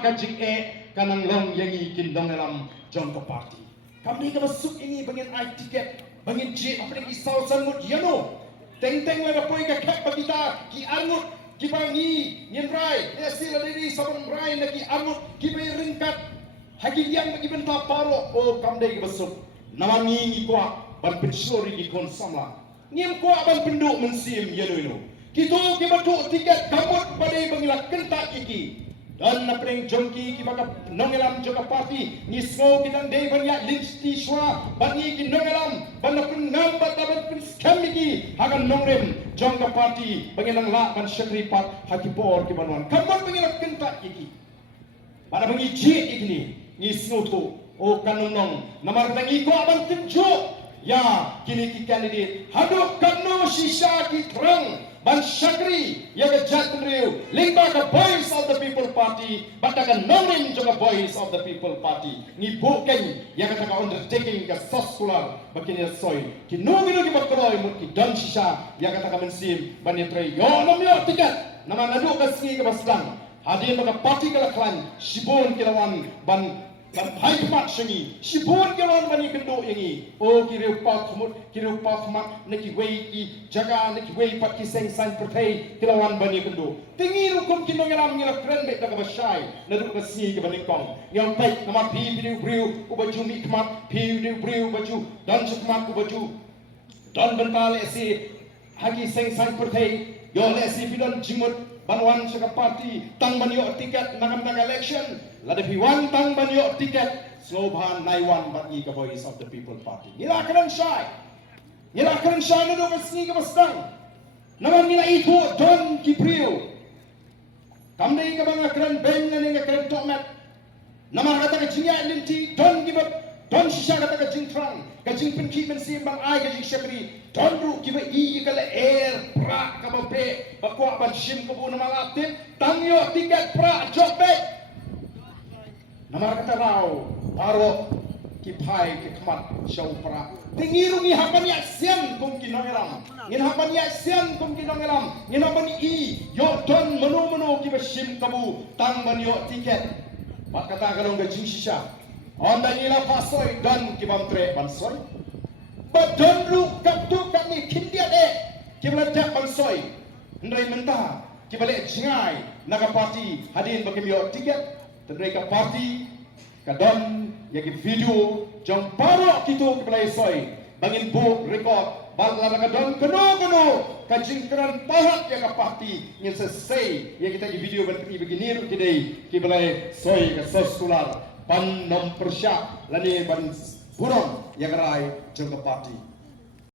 ka jing kanang long yangi kindong elam jong ka party kami ka masuk ini bangin ai tiket bangin je apa lagi sau sangut yano teng-teng la poi ka kap kita ki angut ki bangi nyen rai ya sila diri sabon rai na ki angut ki bay ringkat hagi yang bagi benta paro o kamdai ka masuk namangi ni kwa ban pensori ki kon samla ngiem kwa ban penduk mensim yano ino kita ki batu tiket kamut badai bangila kentak iki dan na preng jongki ki baka nongelam joka party ni smo kitang dei banyak linsti shwa bani ki nongelam ban pun ngambat ban pun scam iki hagan nongrem jongka party bangilang la ban syakri pat haki por ki banwan kamut bangila kentak iki pada bangi ji ikni ni smo to o kanong namar tangi ko aban tinjo ya kini ki candidate hadok kanno shisha ki terang ban syakri ya ke jatmriu lingba ka voice of the people party batakan nongin juga voice of the people party ni bukan ya kata ka undertaking ka soskular bakini soy ki nungin ki bakroy mut ki dan shisha ya kata ka mensim ban yetre yo nomyo tiket nama nadu ka singi ka baslang hadir maka party kala klan sibon kilawan ban hai mat sengi sibon kilawan bani kendo yangi o kireu pa khmat neki wei ki jaga neki wei pat ki seng san perthai kilawan bani kendo tingi rukum kinong yaram ngila kren be daga basai nadu ka si ke bani kong yang pai nama pi briu ubaju mi khmat pi briu baju dan khmat ubaju dan bental esi hagi seng san perthai yo le si pidon jimut banwan saka party tang banyo tiket nakam tang election lada piwan tang banyo tiket slobhan naiwan bagi ka voice of the people party nila kran shai no do kasni ka bastang naman nila ito don kipriu kamdai ka banga kran ben na nga kran tomat naman kata ka jinya linti don give up don shisha kata ka jingtrang ka jingpen ki men sim bang ai ka jing shakri don ru kiba i kala air pra ka bape bakwa ban shim ko bu na malatin tangyo tiket pra jobe namar kata raw paro ki pai ki khamat show pra tingiru ni hapan ya sian kum ki nongelam ngin hapan ya sian kum ki nongelam ngin hapan i yo don menu ki ba shim kabu tang ban yo tiket mak kata kalong ga jing shisha onda nila pasoi dan ki bam tre ban soy badon lu kaptu kami kindia de kibla tak bansoi ndai mentah kibale jingai naga party hadin bakimio tiket tendai ka party kadon yaki video jong paro kitu kibla soi bangin book record bala naga don kono kajingkran pahat ya ka party ngin selesai ya kita di video begini kidai kibla soi ka soskular pan nom persyak lani ban burung yang rai jong ka party